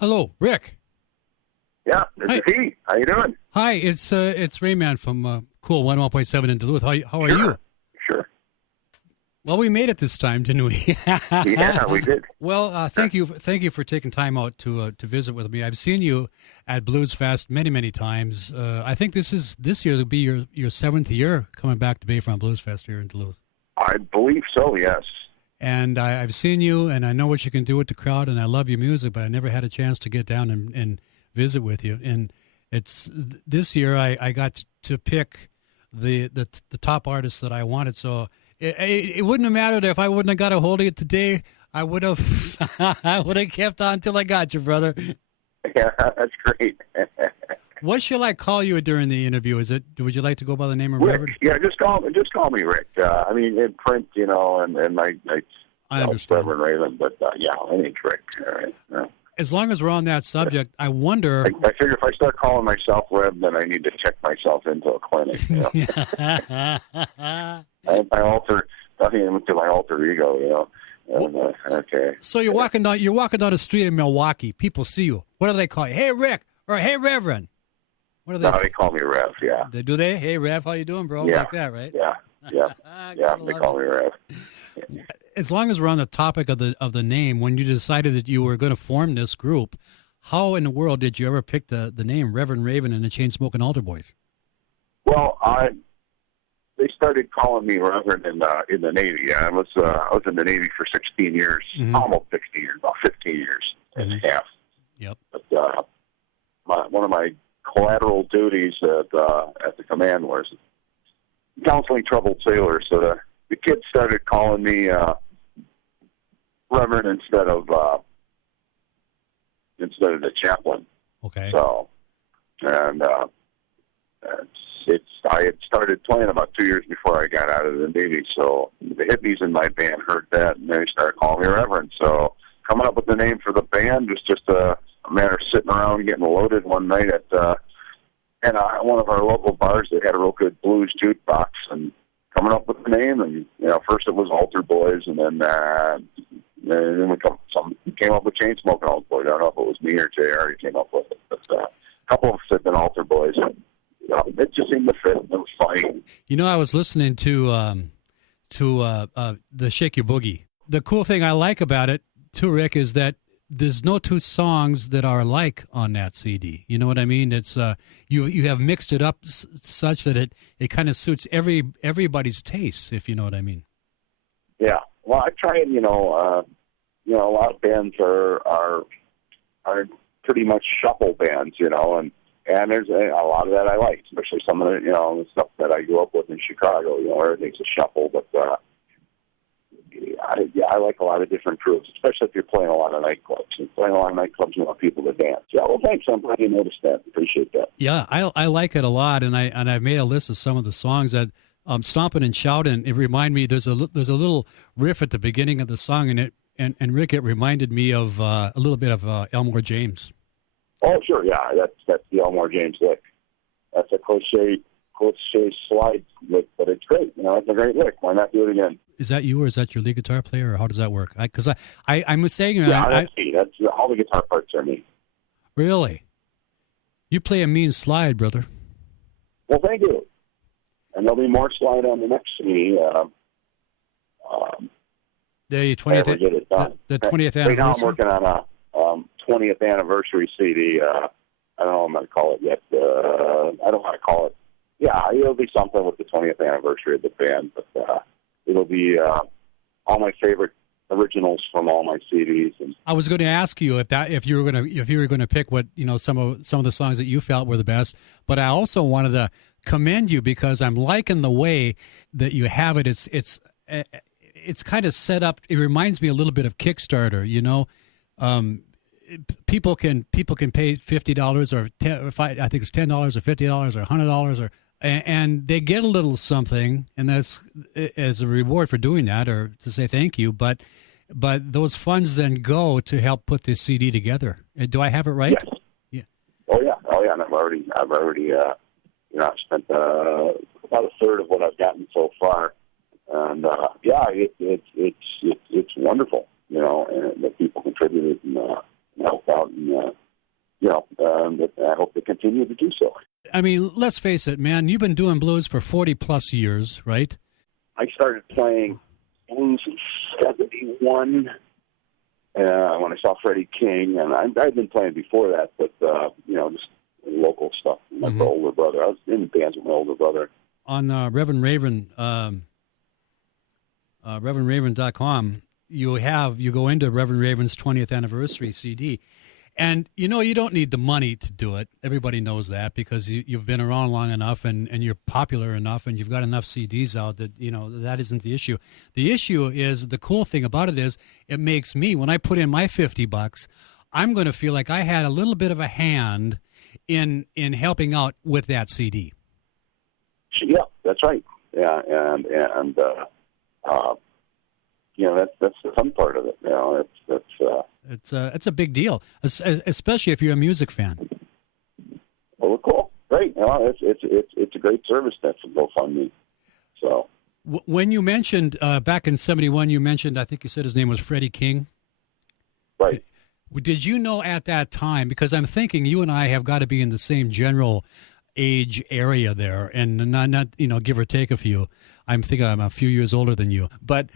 Hello, Rick. Yeah, this is he. How you doing? Hi, it's Rayman from KOOL 101.7 in Duluth. How are you? Sure. Well, we made it this time, didn't we? Yeah, we did. Well, thank you for taking time out to visit with me. I've seen you at Blues Fest many times. I think this year will be your 7th year coming back to Bayfront Blues Fest here in Duluth. I believe so. Yes. And I've seen you, and I know what you can do with the crowd, and I love your music, but I never had a chance to get down and visit with you. And it's this year I got to pick the top artists that I wanted. So it wouldn't have mattered if I wouldn't have got a hold of it today. I would have kept on till I got you, brother. Yeah, that's great. What shall I call you during the interview? Would you like to go by the name of Rick? Reverend? Yeah, just call me Rick. I mean, in print, and I understand. Reverend Rayman, but yeah, my name's Rick. All right. Yeah. As long as we're on that subject, I wonder. I figure if I start calling myself Rev, then I need to check myself into a clinic. I alter nothing into my alter ego. And, okay. So you're walking down the street in Milwaukee. People see you. What do they call you? Hey, Rick, or hey, Reverend. What do they say? They call me Rev. Yeah. Do they? Hey, Rev, how you doing, bro? Yeah. Like that, right? Yeah. They call me Rev. Yeah. As long as we're on the topic of the name, when you decided that you were going to form this group, how in the world did you ever pick the name Reverend Raven and the Chain Smokin' Altar Boys? Well, they started calling me Reverend in the Navy. I was in the Navy for 16 years, almost 16 years, about 15 years and a half. Yep. But one of my collateral duties at the command was counseling troubled sailors. So the kids started calling me Reverend instead of the chaplain. Okay. So, and I had started playing about 2 years before I got out of the Navy. So the hippies in my band heard that, and they started calling me Reverend. So coming up with the name for the band was just a matter of sitting around getting loaded one night at one of our local bars. They had a real good blues jukebox, and coming up with the name. And first it was Altar Boys, and then we came up with Chain Smokin' Altar Boys. I don't know if it was me or JR who came up with it, but a couple of us had been Altar Boys. And, it just seemed to fit. It was funny. I was listening to the Shake Your Boogie. The cool thing I like about it too, Rick, is that there's no two songs that are alike on that CD. You know what I mean? It's you have mixed it up such that it kind of suits everybody's taste, if you know what I mean. Yeah. Well, I try and a lot of bands are pretty much shuffle bands, and there's a lot of that I like, especially some of the stuff that I grew up with in Chicago. Everything's a shuffle, but I like a lot of different groups, especially if you're playing a lot of nightclubs. And playing a lot of nightclubs, you want people to dance. Yeah, well, thanks. I'm glad you noticed that. Appreciate that. Yeah, I like it a lot, and I've made a list of some of the songs that Stompin' and Shoutin'. It reminded me. There's a little riff at the beginning of the song, and Rick, it reminded me of a little bit of Elmore James. Oh, sure, yeah, that's the Elmore James lick. That's a cliche slide lick, but it's great. It's a great lick. Why not do it again? Is that you, or is that your lead guitar player, or how does that work? Because I'm saying... Yeah, that's me. That's all the guitar parts are me. Really? You play a mean slide, brother. Well, thank you. And there'll be more slide on the next CD. The 20th, the 20th anniversary. Right now I'm working on a 20th anniversary CD. I don't know what I'm going to call it yet. I don't want to call it. Yeah, it'll be something with the 20th anniversary of the band, but it'll be all my favorite originals from all my CDs. And I was going to ask you if you were going to pick what some of the songs that you felt were the best, but I also wanted to commend you because I'm liking the way that you have it. It's kind of set up. It reminds me a little bit of Kickstarter. People can pay $50 or I think it's $10 or $50 or $100 and they get a little something, and that's as a reward for doing that or to say thank you. But those funds then go to help put this CD together. Do I have it right? Yes. Yeah. Oh yeah. And I've already I've spent about a third of what I've gotten so far, and it's wonderful. And that people contributed and help out, and I hope they continue to do so. I mean, let's face it, man. You've been doing blues for 40-plus years, right? I started playing blues in '71 when I saw Freddie King, and I'd been playing before that, but just local stuff. My older brother, I was in bands with my older brother. On Reverend Raven, ReverendRaven.com, you go into Reverend Raven's 20th anniversary CD. And, you don't need the money to do it. Everybody knows that because you've been around long enough and you're popular enough and you've got enough CDs out that, that isn't the issue. The issue is, the cool thing about it is, it makes me, when I put in my $50, I'm going to feel like I had a little bit of a hand in helping out with that CD. Yeah, that's right. Yeah, and that's the fun part of it. It's a big deal, especially if you're a music fan. Well, cool, great. It's a great service. That's a GoFundMe. So when you mentioned back in '71, you mentioned, I think you said his name was Freddie King. Right. Did you know at that time? Because I'm thinking you and I have got to be in the same general age area there, and not give or take a few. I'm thinking I'm a few years older than you, but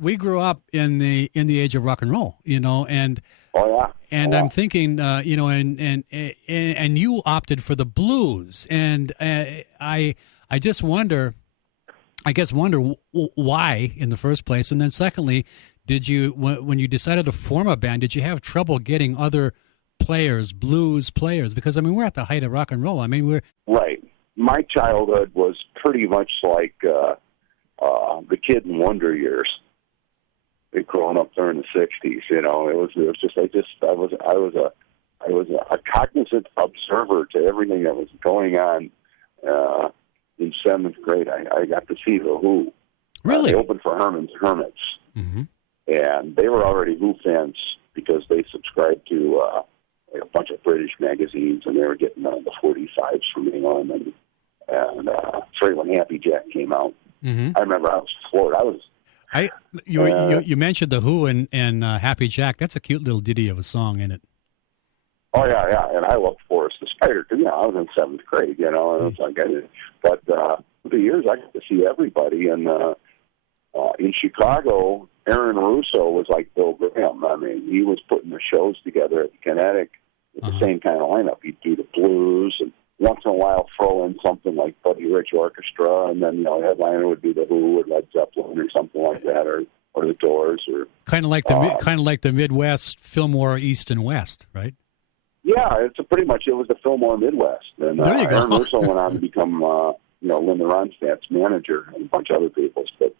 we grew up in the age of rock and roll, and I'm thinking, and you opted for the blues, and I just wonder why in the first place, and then secondly, did you when you decided to form a band, did you have trouble getting other blues players? Because we're at the height of rock and roll. We're right. My childhood was pretty much like the Kid in Wonder years. They'd grown up there in the '60s. It was I was a cognizant observer to everything that was going on. In 7th grade, I got to see the Who. Really? They opened for Herman's Hermits, and they were already Who fans because they subscribed to a bunch of British magazines, and they were getting the 45s from England, and sorry, when Happy Jack came out. I remember I was floored. You mentioned the Who and Happy Jack. That's a cute little ditty of a song, isn't it? Oh yeah, and I loved Forrest the Spider because I was in 7th grade, and it's like but for the years I got to see everybody, and in Chicago, Aaron Russo was like Bill Graham. He was putting the shows together at the Kinetic with the same kind of lineup. He'd do the blues, and once in a while throw in something like Buddy Rich Orchestra, and then headliner would be the Who or Led Zeppelin or something like that, or the Doors, or kind of like the Midwest Fillmore East and West, right? Yeah, pretty much it was the Fillmore Midwest, and there you go. Aaron Russo went on to become Linda Ronstadt's manager and a bunch of other people's, but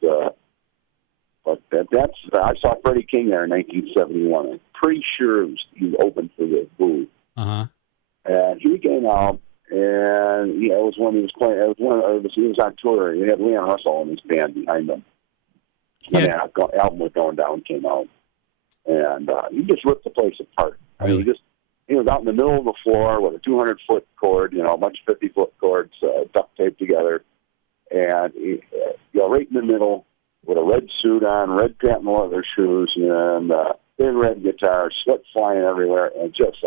that's I saw Freddie King there in 1971. I'm pretty sure he opened for the Who. And he came out, and it was when he was playing. He was on tour. He had Leon Russell and his band behind him. When that album was going down, came out, and he just ripped the place apart. Really? He was out in the middle of the floor with a 200-foot cord, a bunch of 50-foot cords duct taped together, and right in the middle with a red suit on, red patent leather shoes, and thin red guitar, sweat flying everywhere, and just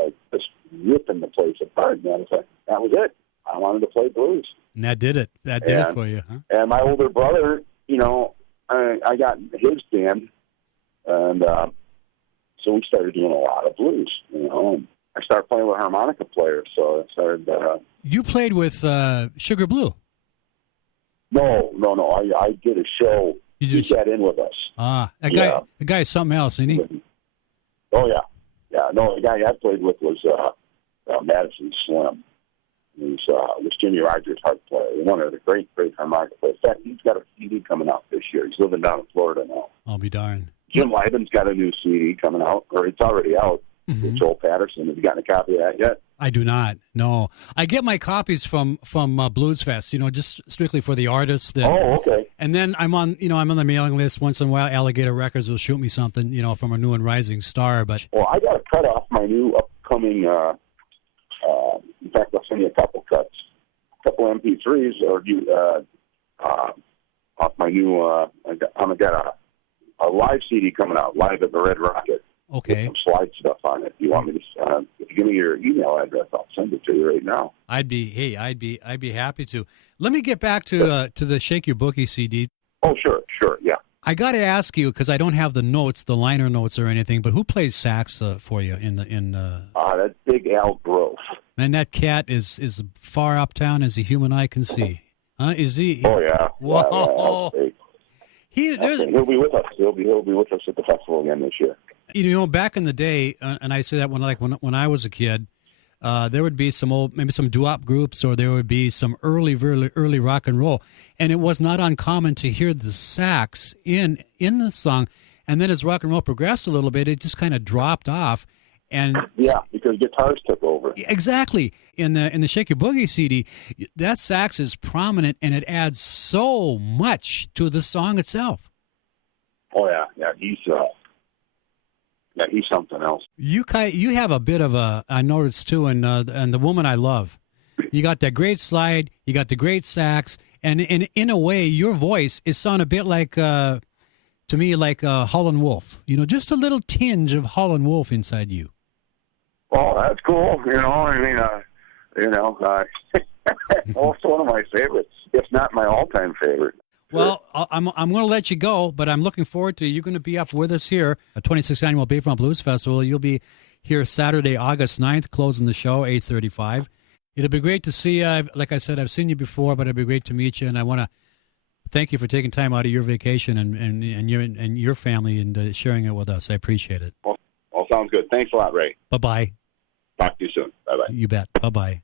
ripping the place apart. Man, it's like, that was it. I wanted to play blues. And that did it. That did it for you, huh? And my older brother, I got his band, and so we started doing a lot of blues, and I started playing with harmonica players, so I started... You played with Sugar Blue? No. I did a show. He sat in with us. The guy is something else, isn't he? Oh, yeah. Yeah, no, the guy I played with was Madison Slim. He was Jimmy Rogers' harp player, one of the great harmonica players. In fact, he's got a CD coming out this year. He's living down in Florida now. I'll be darned. Jim Leiben's got a new CD coming out, or it's already out. Joel Patterson. Have you gotten a copy of that yet? I do not. No, I get my copies from Blues Fest. Just strictly for the artists. Okay. And then I'm on the mailing list once in a while. Alligator Records will shoot me something, from a new and rising star. But I got to cut off my new upcoming. In fact, I'll send you a couple cuts, a couple MP3s, or off my new. I got a live CD coming out, live at the Red Rocket. Okay. Some slide stuff on it. You want me to? If you give me your email address, I'll send it to you right now. I'd be happy to. Let me get back to the Shake Your Boogie CD. Oh, sure, yeah. I got to ask you because I don't have the notes, the liner notes or anything. But who plays sax for you in? That's Big Al Gross. And that cat is far uptown as the human eye can see. Huh? Is he? Oh yeah. Whoa. Yeah, he'll be with us. He'll be with us at the festival again this year. You know, back in the day, and I say that when I was a kid, there would be maybe some doo-wop groups, or there would be some early rock and roll, and it was not uncommon to hear the sax in the song. And then as rock and roll progressed a little bit, it just kind of dropped off. And yeah, because guitars took over. Exactly. In the Shake Your Boogie CD, that sax is prominent, and it adds so much to the song itself. Oh yeah, he's something else. You have a bit of I noticed too, and the Woman I Love. You got that great slide, you got the great sax, and in a way, your voice is sound a bit like to me like Howlin' Wolf. You know, just a little tinge of Howlin' Wolf inside you. Oh, that's cool. You know, I mean, also one of my favorites, if not my all-time favorite. Well, I'm going to let you go, but I'm looking forward to you're going to be up with us here at 26th Annual Bayfront Blues Festival. You'll be here Saturday, August 9th, closing the show, 8:35. It'll be great to see you. Like I said, I've seen you before, but it'll be great to meet you, and I want to thank you for taking time out of your vacation and your family and sharing it with us. I appreciate it. Well, sounds good. Thanks a lot, Ray. Bye-bye. Talk to you soon. Bye-bye. You bet. Bye-bye.